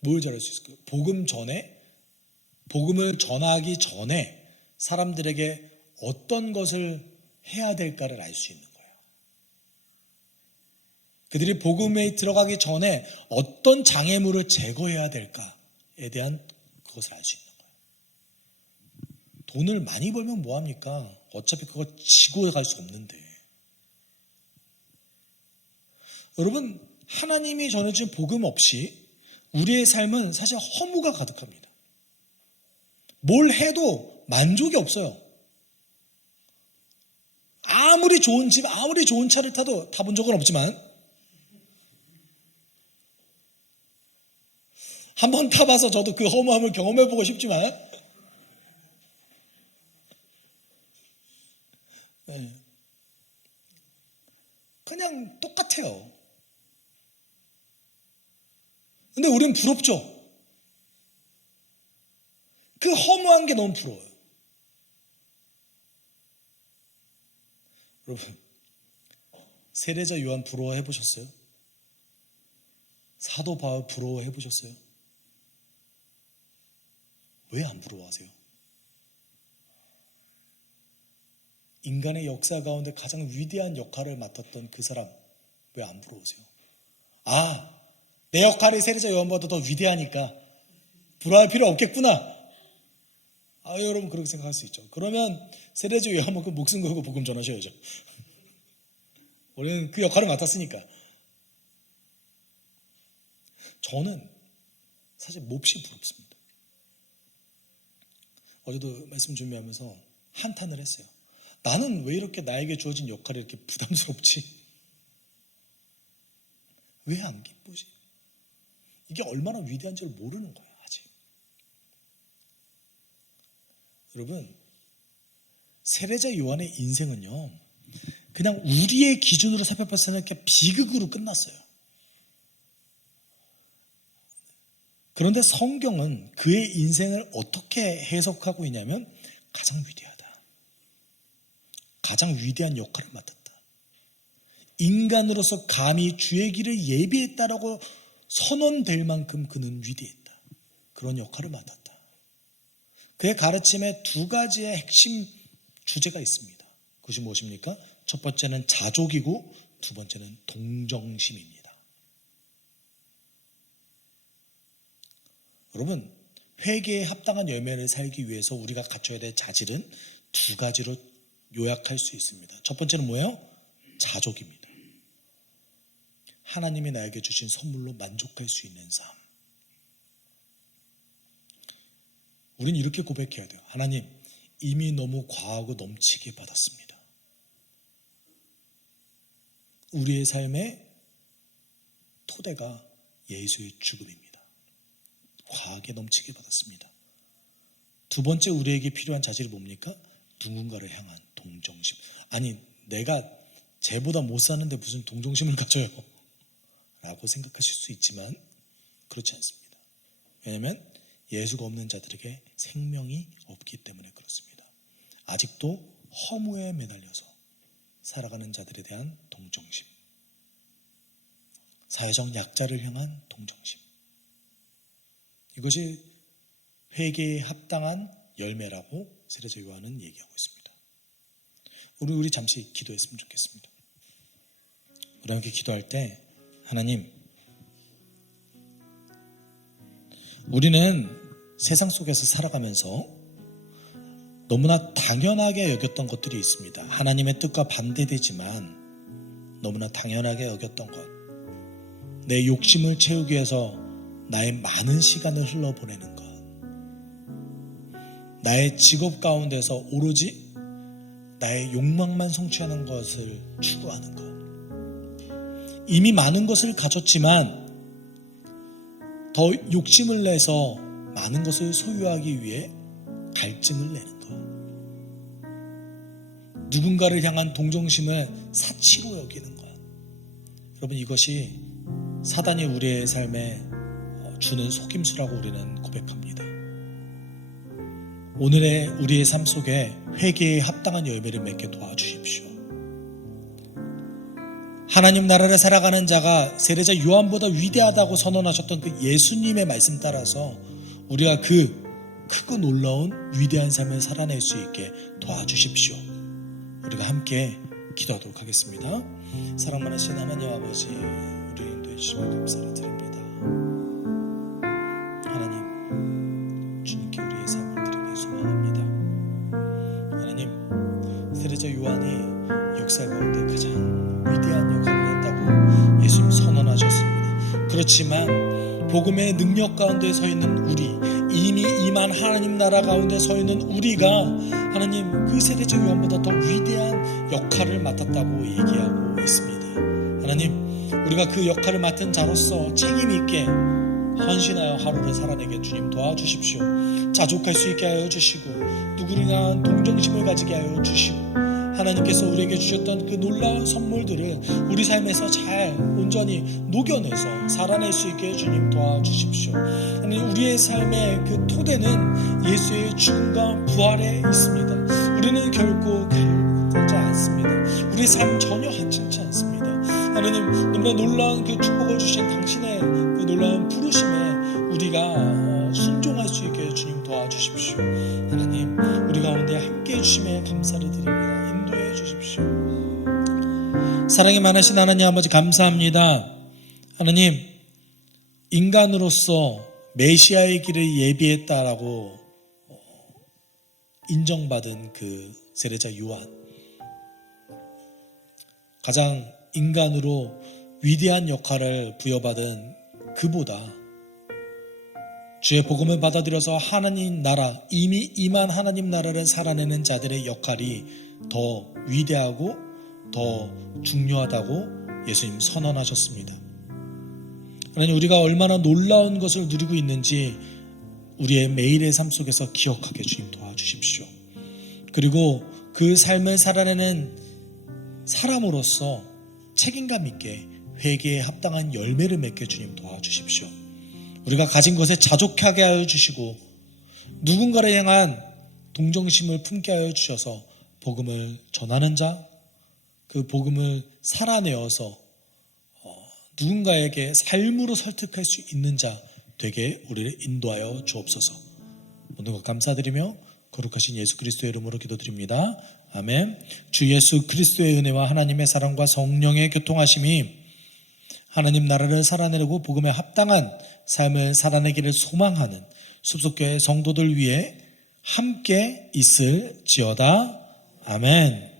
뭘 잘할 수 있을까요? 복음을 전하기 전에 사람들에게 어떤 것을 해야 될까를 알 수 있는 거예요. 그들이 복음에 들어가기 전에 어떤 장애물을 제거해야 될까에 대한 그것을 알 수 있는 거예요. 돈을 많이 벌면 뭐합니까? 어차피 그거 지고 갈 수 없는데. 여러분, 하나님이 전해준 복음 없이 우리의 삶은 사실 허무가 가득합니다. 뭘 해도 만족이 없어요. 아무리 좋은 집, 아무리 좋은 차를 타도 타본 적은 없지만 한번 타봐서 저도 그 허무함을 경험해보고 싶지만 그냥 똑같아요. 근데 우리는 부럽죠. 그 허무한 게 너무 부러워요. 여러분, 세례자 요한 부러워해 보셨어요? 사도 바울 부러워해 보셨어요? 왜 안 부러워하세요? 인간의 역사 가운데 가장 위대한 역할을 맡았던 그 사람 왜 안 부러우세요? 내 역할이 세례자 요한보다 더 위대하니까 부러워할 필요 없겠구나. 여러분 그렇게 생각할 수 있죠. 그러면 세례자 요한만큼 목숨 걸고 복음 전하셔야죠. 우리는 그 역할을 맡았으니까. 저는 사실 몹시 부럽습니다. 어제도 말씀 준비하면서 한탄을 했어요. 나는 왜 이렇게 나에게 주어진 역할이 이렇게 부담스럽지? 왜 안 기쁘지? 이게 얼마나 위대한지를 모르는 거예요, 아직. 여러분, 세례자 요한의 인생은요, 그냥 우리의 기준으로 살펴봤을 때는 이렇게 비극으로 끝났어요. 그런데 성경은 그의 인생을 어떻게 해석하고 있냐면 가장 위대하다. 가장 위대한 역할을 맡았다. 인간으로서 감히 주의 길을 예비했다라고 선언될 만큼 그는 위대했다. 그런 역할을 맡았다. 그의 가르침에 두 가지의 핵심 주제가 있습니다. 그것이 무엇입니까? 첫 번째는 자족이고 두 번째는 동정심입니다. 여러분, 회개에 합당한 열매를 살기 위해서 우리가 갖춰야 될 자질은 두 가지로 요약할 수 있습니다. 첫 번째는 뭐예요? 자족입니다. 하나님이 나에게 주신 선물로 만족할 수 있는 삶. 우린 이렇게 고백해야 돼요. 하나님, 이미 너무 과하고 넘치게 받았습니다. 우리의 삶의 토대가 예수의 죽음입니다. 과하게 넘치게 받았습니다. 두 번째 우리에게 필요한 자질이 뭡니까? 누군가를 향한 동정심. 아니, 내가 쟤보다 못 사는데 무슨 동정심을 가져요? 라고 생각하실 수 있지만 그렇지 않습니다. 왜냐하면 예수가 없는 자들에게 생명이 없기 때문에 그렇습니다. 아직도 허무에 매달려서 살아가는 자들에 대한 동정심. 사회적 약자를 향한 동정심. 이것이 회개에 합당한 열매라고 세례자 요한은 얘기하고 있습니다. 우리 잠시 기도했으면 좋겠습니다. 우리 함께 기도할 때 하나님, 우리는 세상 속에서 살아가면서 너무나 당연하게 여겼던 것들이 있습니다. 하나님의 뜻과 반대되지만 너무나 당연하게 여겼던 것. 내 욕심을 채우기 위해서 나의 많은 시간을 흘러보내는 것. 나의 직업 가운데서 오로지 나의 욕망만 성취하는 것을 추구하는 것. 이미 많은 것을 가졌지만 더 욕심을 내서 많은 것을 소유하기 위해 갈증을 내는 것. 누군가를 향한 동정심을 사치로 여기는 것. 여러분, 이것이 사단이 우리의 삶에 주는 속임수라고 우리는 고백합니다. 오늘의 우리의 삶 속에 회개에 합당한 열매를 맺게 도와주십시오. 하나님 나라를 살아가는 자가 세례자 요한보다 위대하다고 선언하셨던 그 예수님의 말씀 따라서 우리가 그 크고 놀라운 위대한 삶을 살아낼 수 있게 도와주십시오. 우리가 함께 기도하도록 하겠습니다. 사랑 많으신 하나님 아버지, 우리 인도해 주시며 감사를 드립니다. 하나님, 주님께 우리의 삶을 드리기 소망합니다. 하나님, 세례자 요한이 역사 가운데 가장 위대한 역할을 했다고 예수님 선언하셨습니다. 그렇지만 복음의 능력 가운데 서 있는 우리, 이미 임한 하나님 나라 가운데 서 있는 우리가 하나님 그 세례자 요한보다 더 위대한 역할을 맡았다고 얘기하고 있습니다. 하나님, 우리가 그 역할을 맡은 자로서 책임 있게 헌신하여 하루를 살아내게 주님 도와주십시오. 자족할 수 있게 하여 주시고 누구를 향한 동정심을 가지게 하여 주시고 하나님께서 우리에게 주셨던 그 놀라운 선물들을 우리 삶에서 잘 온전히 녹여내서 살아낼 수 있게 주님 도와주십시오. 하나님, 우리의 삶의 그 토대는 예수의 죽음과 부활에 있습니다. 우리는 결코 갈지 않습니다. 우리의 삶 전혀 하찮지 않습니다. 하나님, 너무나 놀라운 그 축복을 주신 당신의 그 놀라운 부르심에 우리가 순종할 수 있게 주님 도와주십시오. 하나님, 우리 가운데 함께 해주심에 감사를 드립니다. 인도해 주십시오. 사랑이 많으신 하나님 아버지 감사합니다. 하나님, 인간으로서 메시아의 길을 예비했다라고 인정받은 그 세례자 요한, 가장 인간으로 위대한 역할을 부여받은 그보다 주의 복음을 받아들여서 하나님 나라, 이미 임한 하나님 나라를 살아내는 자들의 역할이 더 위대하고 더 중요하다고 예수님 선언하셨습니다. 하나님, 우리가 얼마나 놀라운 것을 누리고 있는지 우리의 매일의 삶 속에서 기억하게 주님 도와주십시오. 그리고 그 삶을 살아내는 사람으로서 책임감 있게 회개에 합당한 열매를 맺게 주님 도와주십시오. 우리가 가진 것에 자족하게 하여 주시고 누군가를 향한 동정심을 품게 하여 주셔서 복음을 전하는 자, 그 복음을 살아내어서 누군가에게 삶으로 설득할 수 있는 자 되게 우리를 인도하여 주옵소서. 모든 것 감사드리며 거룩하신 예수 그리스도의 이름으로 기도드립니다. 아멘. 주 예수 그리스도의 은혜와 하나님의 사랑과 성령의 교통하심이 하나님 나라를 살아내려고 복음에 합당한 삶을 살아내기를 소망하는 숲속교회 성도들 위해 함께 있을지어다. 아멘.